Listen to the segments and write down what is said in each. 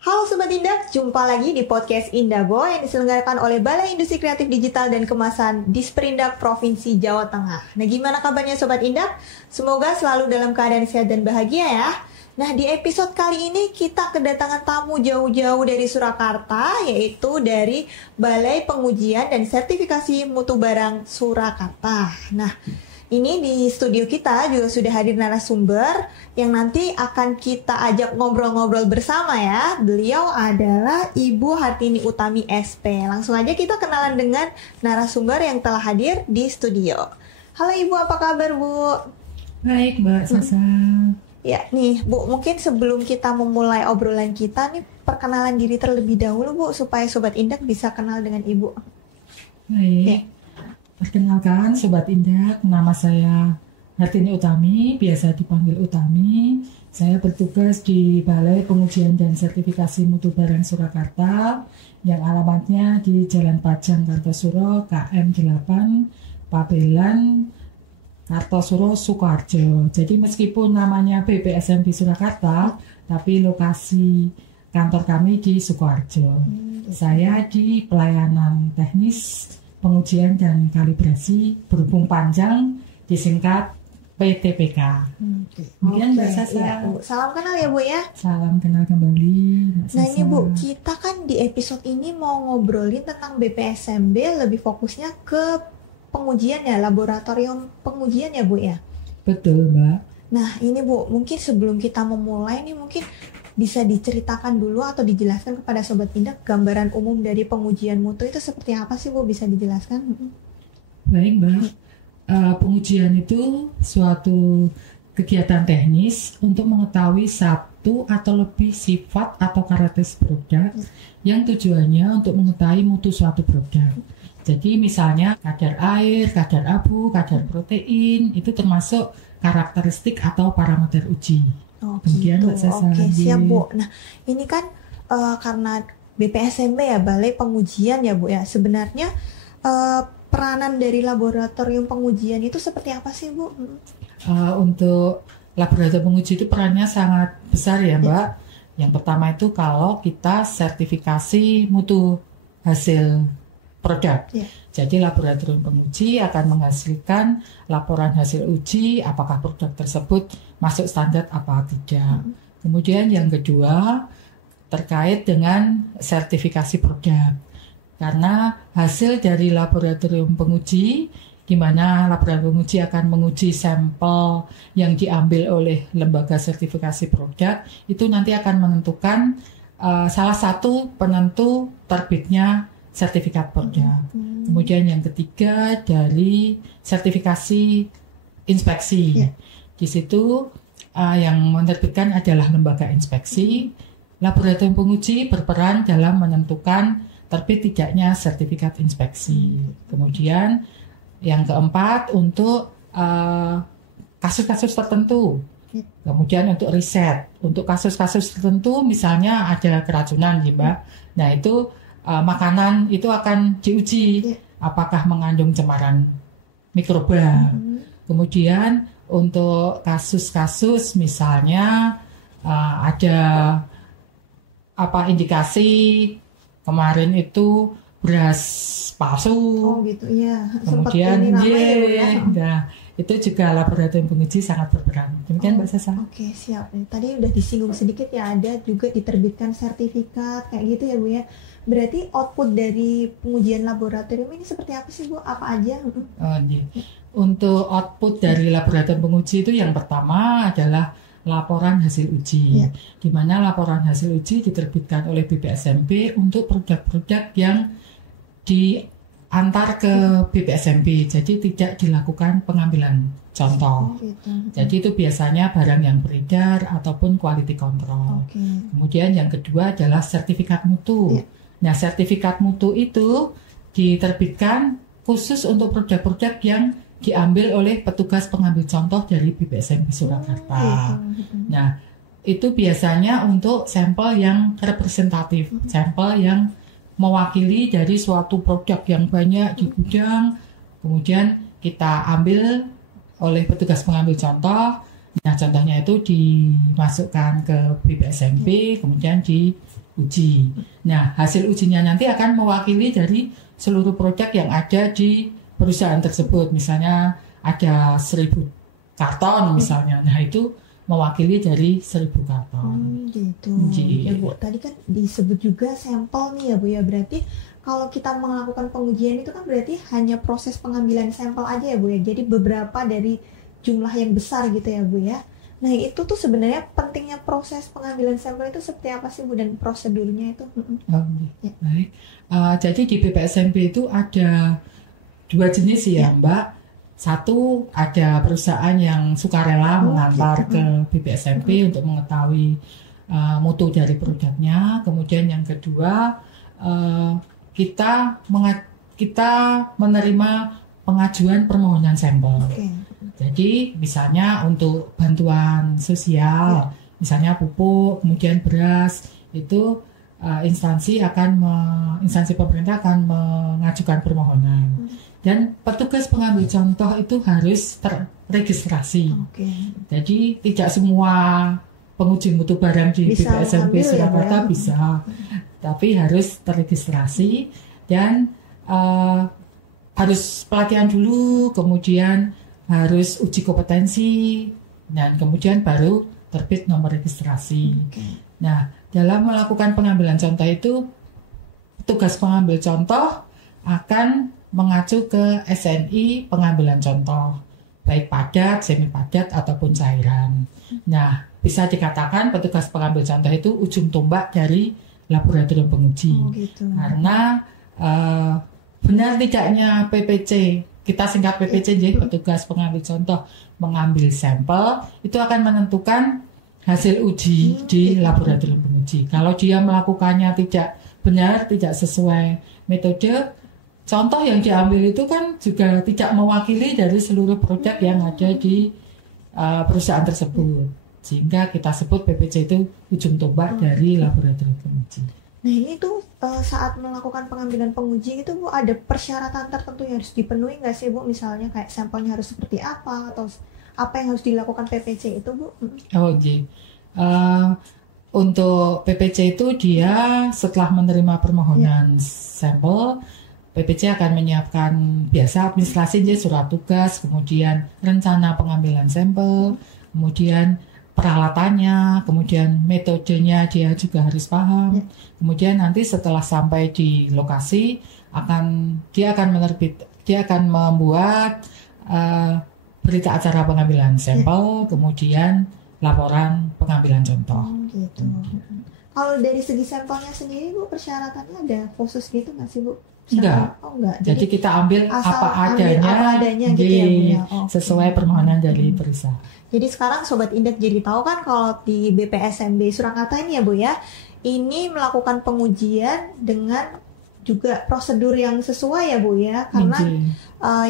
Halo Sobat Indah, jumpa lagi di podcast Indabo yang diselenggarakan oleh Balai Industri Kreatif Digital dan Kemasan Disperindak Provinsi Jawa Tengah. Nah, gimana kabarnya Sobat Indah? Semoga selalu dalam keadaan sehat dan bahagia ya. Nah, di episode kali ini kita kedatangan tamu jauh-jauh dari Surakarta, yaitu dari Balai Pengujian dan Sertifikasi Mutu Barang Surakarta. Nah, ini di studio kita juga sudah hadir narasumber yang nanti akan kita ajak ngobrol-ngobrol bersama ya. Beliau adalah Ibu Hartini Utami SP. Langsung aja kita kenalan dengan narasumber yang telah hadir di studio. Halo Ibu, apa kabar Bu? Baik Mbak Sasa. Ya nih Bu, mungkin sebelum kita memulai obrolan kita nih, perkenalan diri terlebih dahulu Bu, supaya Sobat Indah bisa kenal dengan Ibu. Baik. Ya. Perkenalkan Sobat Indah, nama saya Hartini Utami, biasa dipanggil Utami. Saya bertugas di Balai Pengujian dan Sertifikasi Mutu Barang Surakarta yang alamatnya di Jalan Pajang Kartosuro KM 8 Pabelan Kartosuro Sukoharjo. Jadi meskipun namanya BPSMB Surakarta, tapi lokasi kantor kami di Sukoharjo. Saya di pelayanan teknis pengujian dan kalibrasi berhubung panjang disingkat PTPK. Kemudian Mbak Sasa. Ya, Bu. Salam kenal ya Bu ya. Salam kenal kembali Mbak Sasa. Nah ini Bu, kita kan di episode ini mau ngobrolin tentang BPSMB, lebih fokusnya ke pengujian ya, laboratorium pengujian ya Bu ya. Betul Mbak. Nah ini Bu, mungkin sebelum kita memulai nih mungkin bisa diceritakan dulu atau dijelaskan kepada Sobat Indah gambaran umum dari pengujian mutu itu seperti apa sih Bu, bisa dijelaskan? Baik Mbak, pengujian itu suatu kegiatan teknis untuk mengetahui satu atau lebih sifat atau karakteristik produk yang tujuannya untuk mengetahui mutu suatu produk. Jadi misalnya kadar air, kadar abu, kadar protein itu termasuk karakteristik atau parameter uji. Oh Kemudian gitu, Mbak oke siap Bu. Nah ini kan karena BPSMB ya, Balai Pengujian ya Bu ya, sebenarnya peranan dari laboratorium pengujian itu seperti apa sih Bu? Untuk laboratorium penguji itu perannya sangat besar ya Mbak. Yang pertama itu kalau kita sertifikasi mutu hasil produk. Jadi laboratorium penguji akan menghasilkan laporan hasil uji apakah produk tersebut masuk standar apa tidak. Kemudian yang kedua terkait dengan sertifikasi produk. Karena hasil dari laboratorium penguji, di mana laboratorium penguji akan menguji sampel yang diambil oleh lembaga sertifikasi produk, itu nanti akan menentukan salah satu penentu terbitnya sertifikat produk. Kemudian yang ketiga dari sertifikasi inspeksi. Di situ yang menerbitkan adalah lembaga inspeksi. Laboratorium penguji berperan dalam menentukan terbit tidaknya sertifikat inspeksi. Kemudian yang keempat untuk kasus-kasus tertentu. Kemudian untuk riset, untuk kasus-kasus tertentu misalnya ada keracunan ya Mbak. Nah itu makanan itu akan diuji apakah mengandung cemaran mikroba. Kemudian untuk kasus-kasus misalnya ada indikasi kemarin itu beras palsu. Oh gitu ya. Kemudian itu juga laboratorium penguji sangat berperan. Demikian Mbak Sasa. Oke, siap. Tadi udah disinggung sedikit ya, ada juga diterbitkan sertifikat kayak gitu ya Bu ya. Berarti output dari pengujian laboratorium ini seperti apa sih Bu? Apa aja? Untuk output dari laboratorium penguji itu yang pertama adalah laporan hasil uji. Di mana laporan hasil uji diterbitkan oleh BPSMB untuk produk-produk yang diantar ke BPSMB. Jadi tidak dilakukan pengambilan contoh. Jadi itu biasanya barang yang beredar ataupun quality control. Kemudian yang kedua adalah sertifikat mutu. Nah, sertifikat mutu itu diterbitkan khusus untuk produk-produk yang diambil oleh petugas pengambil contoh dari BPSMB Surakarta. Nah, itu biasanya untuk sampel yang representatif, sampel yang mewakili dari suatu produk yang banyak di gudang, kemudian kita ambil oleh petugas pengambil contoh. Nah, contohnya itu dimasukkan ke BPSMB, kemudian di uji. Nah, hasil ujinya nanti akan mewakili dari seluruh produk yang ada di perusahaan tersebut. Misalnya ada 1.000 karton misalnya. Nah, itu mewakili dari 1.000 karton. Gitu. Ya, Bu, tadi kan disebut juga sampel nih ya Bu ya. Berarti kalau kita melakukan pengujian itu kan berarti hanya proses pengambilan sampel aja ya Bu ya. Jadi beberapa dari jumlah yang besar gitu ya Bu ya. Nah, itu tuh sebenarnya pentingnya proses pengambilan sampel itu seperti apa sih Bu, dan prosedurnya itu? Ya. Baik. Jadi di BPSMB itu ada 2 jenis ya Mbak. Satu, ada perusahaan yang sukarela mengantar ke BPSMB untuk mengetahui mutu dari produknya. Kemudian yang kedua, kita menerima pengajuan permohonan sampel. Jadi misalnya untuk bantuan sosial, misalnya pupuk, kemudian beras, itu instansi pemerintah akan mengajukan permohonan. Dan petugas pengambil contoh itu harus terregistrasi. Jadi tidak semua penguji mutu barang di BPSMB Surakarta bisa, tapi harus terregistrasi dan harus pelatihan dulu, kemudian harus uji kompetensi, dan kemudian baru terbit nomor registrasi. Nah, dalam melakukan pengambilan contoh itu, petugas pengambil contoh akan mengacu ke SNI pengambilan contoh, baik padat, semi padat, ataupun cairan. Nah, bisa dikatakan petugas pengambil contoh itu ujung tombak dari laboratorium penguji. Karena benar tidaknya PPC, kita singkat PPC, jadi petugas pengambil contoh mengambil sampel, itu akan menentukan hasil uji di laboratorium penguji. Kalau dia melakukannya tidak benar, tidak sesuai metode, contoh yang diambil itu kan juga tidak mewakili dari seluruh produk yang ada di perusahaan tersebut. Sehingga kita sebut PPC itu ujung tombak dari laboratorium penguji. Nah, ini tuh saat melakukan pengambilan penguji itu Bu, ada persyaratan tertentu yang harus dipenuhi nggak sih Bu? Misalnya kayak sampelnya harus seperti apa, atau apa yang harus dilakukan PPC itu Bu? Untuk PPC itu dia setelah menerima permohonan sampel, PPC akan menyiapkan biasa administrasi, surat tugas, kemudian rencana pengambilan sampel, kemudian peralatannya, kemudian metodenya dia juga harus paham. Kemudian nanti setelah sampai di lokasi dia akan membuat berita acara pengambilan sampel, kemudian laporan pengambilan contoh. Gitu. Kalau dari segi sampelnya sendiri Bu, persyaratannya ada khusus gitu nggak sih Bu? Enggak. Jadi kita ambil apa adanya gitu ya, Bu, ya? Sesuai permohonan dari perusahaan. Jadi sekarang Sobat Indep jadi tahu kan kalau di BPSMB Surakarta ini ya Bu ya, ini melakukan pengujian dengan juga prosedur yang sesuai ya Bu ya, karena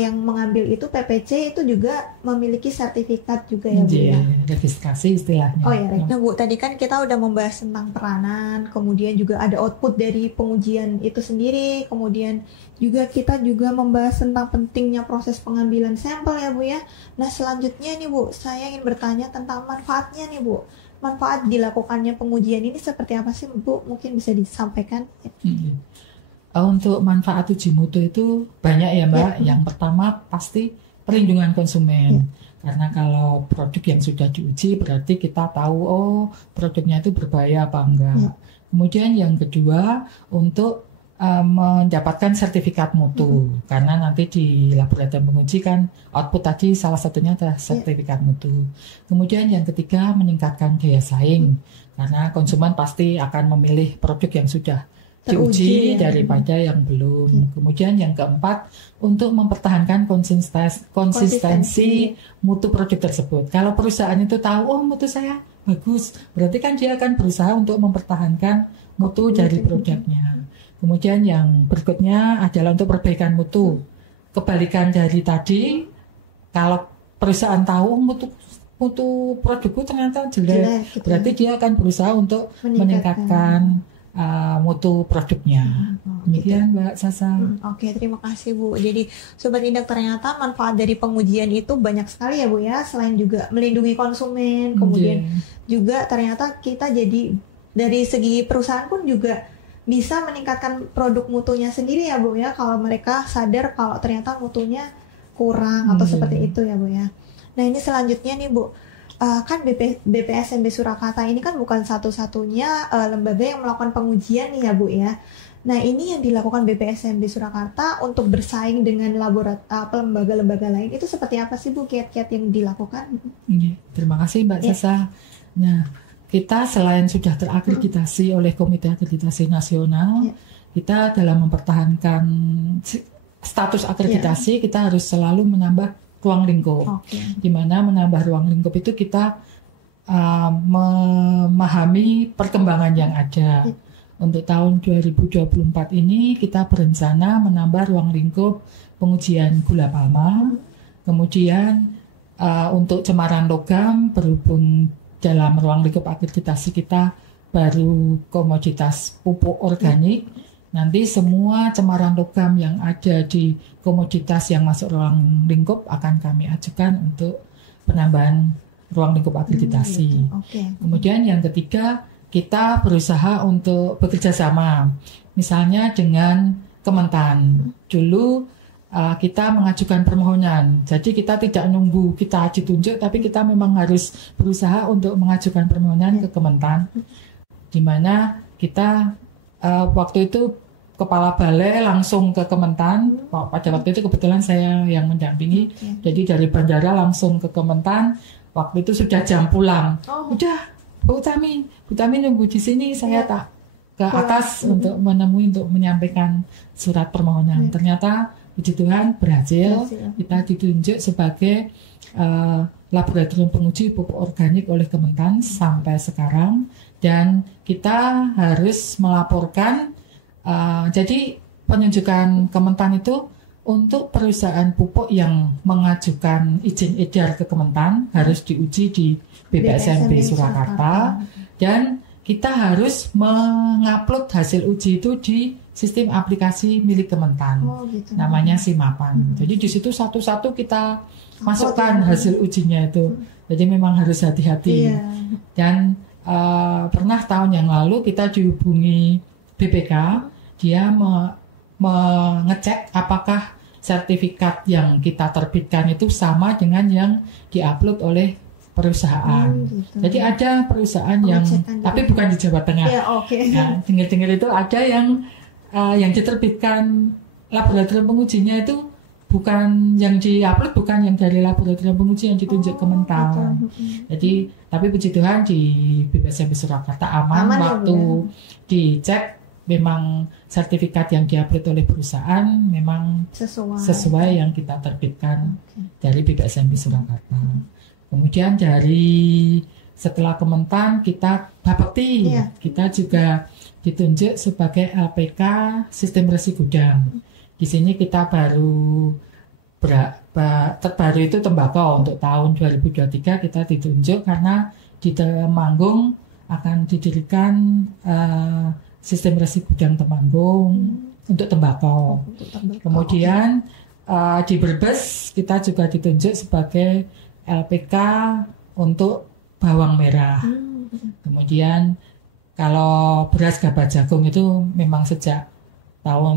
yang mengambil itu PPC itu juga memiliki sertifikat juga ya Bu ya. Registrasi istilahnya. Nah Bu, tadi kan kita udah membahas tentang peranan, kemudian juga ada output dari pengujian itu sendiri, kemudian juga kita juga membahas tentang pentingnya proses pengambilan sampel ya Bu ya. Nah selanjutnya nih Bu, saya ingin bertanya tentang manfaatnya nih Bu. Manfaat dilakukannya pengujian ini seperti apa sih Bu? Mungkin bisa disampaikan. Untuk manfaat uji mutu itu banyak ya Mbak. Yang pertama pasti perlindungan konsumen. Karena kalau produk yang sudah diuji berarti kita tahu produknya itu berbahaya apa enggak. Kemudian yang kedua untuk mendapatkan sertifikat mutu. Karena nanti di laboratorium penguji kan output tadi salah satunya adalah sertifikat mutu. Kemudian yang ketiga meningkatkan daya saing. Karena konsumen pasti akan memilih produk yang sudah diuji daripada yang belum. Kemudian yang keempat untuk mempertahankan konsistensi mutu produk tersebut. Kalau perusahaan itu tahu mutu saya bagus, berarti kan dia akan berusaha untuk mempertahankan mutu dari produknya. Kemudian yang berikutnya adalah untuk perbaikan mutu. Kebalikan dari tadi, kalau perusahaan tahu mutu produkku ternyata jelek, berarti dia akan berusaha untuk meningkatkan mutu produknya. Demikian Mbak Sasa. Oke, terima kasih Bu. Jadi Sobat Indep, ternyata manfaat dari pengujian itu banyak sekali ya Bu ya. Selain juga melindungi konsumen, kemudian juga ternyata kita jadi dari segi perusahaan pun juga bisa meningkatkan produk mutunya sendiri ya Bu ya, kalau mereka sadar kalau ternyata mutunya kurang atau seperti itu ya Bu ya. Nah ini selanjutnya nih Bu, kan BPSMB Surakarta ini kan bukan satu-satunya lembaga yang melakukan pengujian nih ya Bu ya. Nah ini yang dilakukan BPSMB Surakarta untuk bersaing dengan lembaga-lembaga lain itu seperti apa sih Bu kiat-kiat yang dilakukan? Terima kasih Mbak Sasa. Nah kita selain sudah terakreditasi oleh Komite Akreditasi Nasional, kita dalam mempertahankan status akreditasi kita harus selalu menambah ruang lingkup. Di mana menambah ruang lingkup itu kita memahami perkembangan yang ada. Untuk tahun 2024 ini kita berencana menambah ruang lingkup pengujian gula palma. Kemudian untuk cemaran logam berhubung dalam ruang lingkup akreditasi kita baru komoditas pupuk organik. Nanti semua cemaran logam yang ada di komoditas yang masuk ruang lingkup akan kami ajukan untuk penambahan ruang lingkup akreditasi. Kemudian yang ketiga, kita berusaha untuk bekerja sama, misalnya dengan Kementan. Dulu kita mengajukan permohonan, jadi kita tidak nunggu kita ditunjuk, tapi kita memang harus berusaha untuk mengajukan permohonan ke Kementan, di mana kita waktu itu kepala balai langsung ke Kementan. Pada waktu itu kebetulan saya yang mendampingi, jadi dari bandara langsung ke Kementan. Waktu itu sudah jam pulang, udah Bu Tami nunggu di sini, saya tak ke atas untuk menemui untuk menyampaikan surat permohonan. Ternyata puji Tuhan berhasil. Kita ditunjuk sebagai laboratorium penguji pupuk organik oleh Kementan sampai sekarang, dan kita harus melaporkan. Jadi penunjukan Kementan itu untuk perusahaan pupuk yang mengajukan izin edar ke Kementan harus diuji di BPSMB Surakarta, dan kita harus mengupload hasil uji itu di sistem aplikasi milik Kementan, namanya Simapan. Jadi di situ satu-satu kita masukkan hasil ujinya itu. Jadi memang harus hati-hati. Dan pernah tahun yang lalu kita dihubungi BPK, dia mengecek apakah sertifikat yang kita terbitkan itu sama dengan yang diupload oleh perusahaan. Jadi ada perusahaan yang tapi bukan di Jawa Tengah. Nah, dengar-dengar itu ada yang diterbitkan laboratorium pengujinya itu bukan yang diupload, bukan yang dari laboratorium penguji yang ditunjuk Kementan. Jadi tapi puji Tuhan di BPSMB Surakarta aman waktu dicek, memang sertifikat yang diupload oleh perusahaan memang sesuai yang kita terbitkan dari BPSMB Surakarta. Kemudian setelah Kementan kita Bapekti, kita juga ditunjuk sebagai LPK Sistem Resi Gudang. Di sini kita terbaru itu tembakau untuk tahun 2023 kita ditunjuk karena di Temanggung akan didirikan Sistem Resi Gudang Temanggung untuk tembakau. Kemudian di Brebes kita juga ditunjuk sebagai LPK untuk bawang merah. Kemudian kalau beras gabah jagung itu memang sejak tahun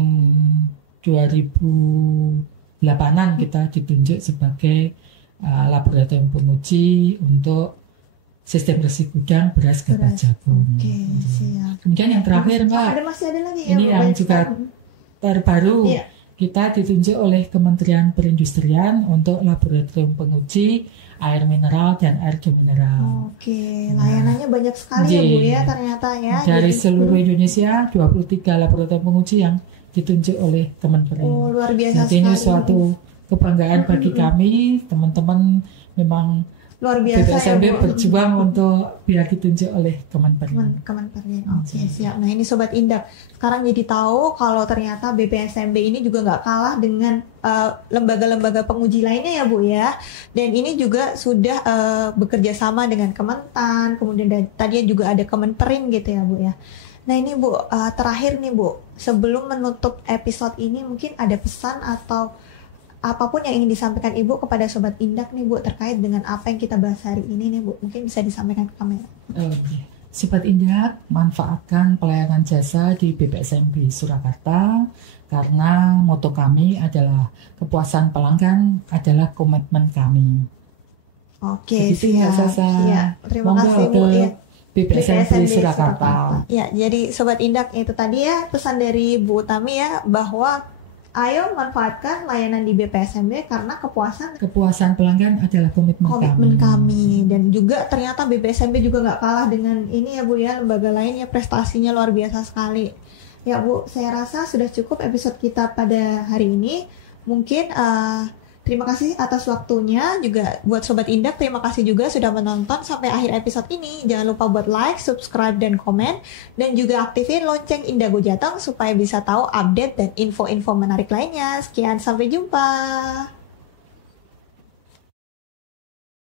2008-an kita ditunjuk sebagai laboratorium penguji untuk sistem resi gudang beras gabah jagung. Siap. Kemudian yang terakhir Mbak, masih ada lagi ini yang juga terbaru. Kita ditunjuk oleh Kementerian Perindustrian untuk laboratorium penguji air mineral dan air mineral. Layanannya banyak sekali ya Bu ya ternyata ya. Dari seluruh Indonesia 23 laboratorium penguji yang ditunjuk oleh Kementerian. Luar biasa sekali. Ini suatu kebanggaan bagi kami, teman-teman memang luar biasa BPSMB ya, berjuang untuk biar ditunjuk oleh Kementerian. Siap. Nah ini Sobat Indap, sekarang jadi tahu kalau ternyata BPSMB ini juga nggak kalah dengan lembaga-lembaga penguji lainnya ya Bu ya. Dan ini juga sudah bekerja sama dengan Kementan, kemudian tadinya juga ada Kemenperin gitu ya Bu ya. Nah ini Bu, terakhir nih Bu, sebelum menutup episode ini mungkin ada pesan atau apapun yang ingin disampaikan Ibu kepada Sobat Indap nih Bu terkait dengan apa yang kita bahas hari ini nih Bu, mungkin bisa disampaikan ke kamera. Sobat Indah, manfaatkan pelayanan jasa di BPSMB Surakarta karena moto kami adalah kepuasan pelanggan adalah komitmen kami. Oke, Begitu ya, siap. Sasa. Ya, terima Monggo kasih Bu. ke Ya. BPSMB Surakarta. Ya, jadi Sobat Indah itu tadi ya pesan dari Bu Utami ya bahwa ayo manfaatkan layanan di BPSMB karena Kepuasan pelanggan adalah komitmen kami. Dan juga ternyata BPSMB juga nggak kalah dengan ini ya Bu ya, lembaga lainnya prestasinya luar biasa sekali. Ya Bu, saya rasa sudah cukup episode kita pada hari ini. Mungkin terima kasih atas waktunya juga buat Sobat Indah. Terima kasih juga sudah menonton sampai akhir episode ini. Jangan lupa buat like, subscribe, dan komen. Dan juga aktifin lonceng Indago Jateng supaya bisa tahu update dan info-info menarik lainnya. Sekian, sampai jumpa.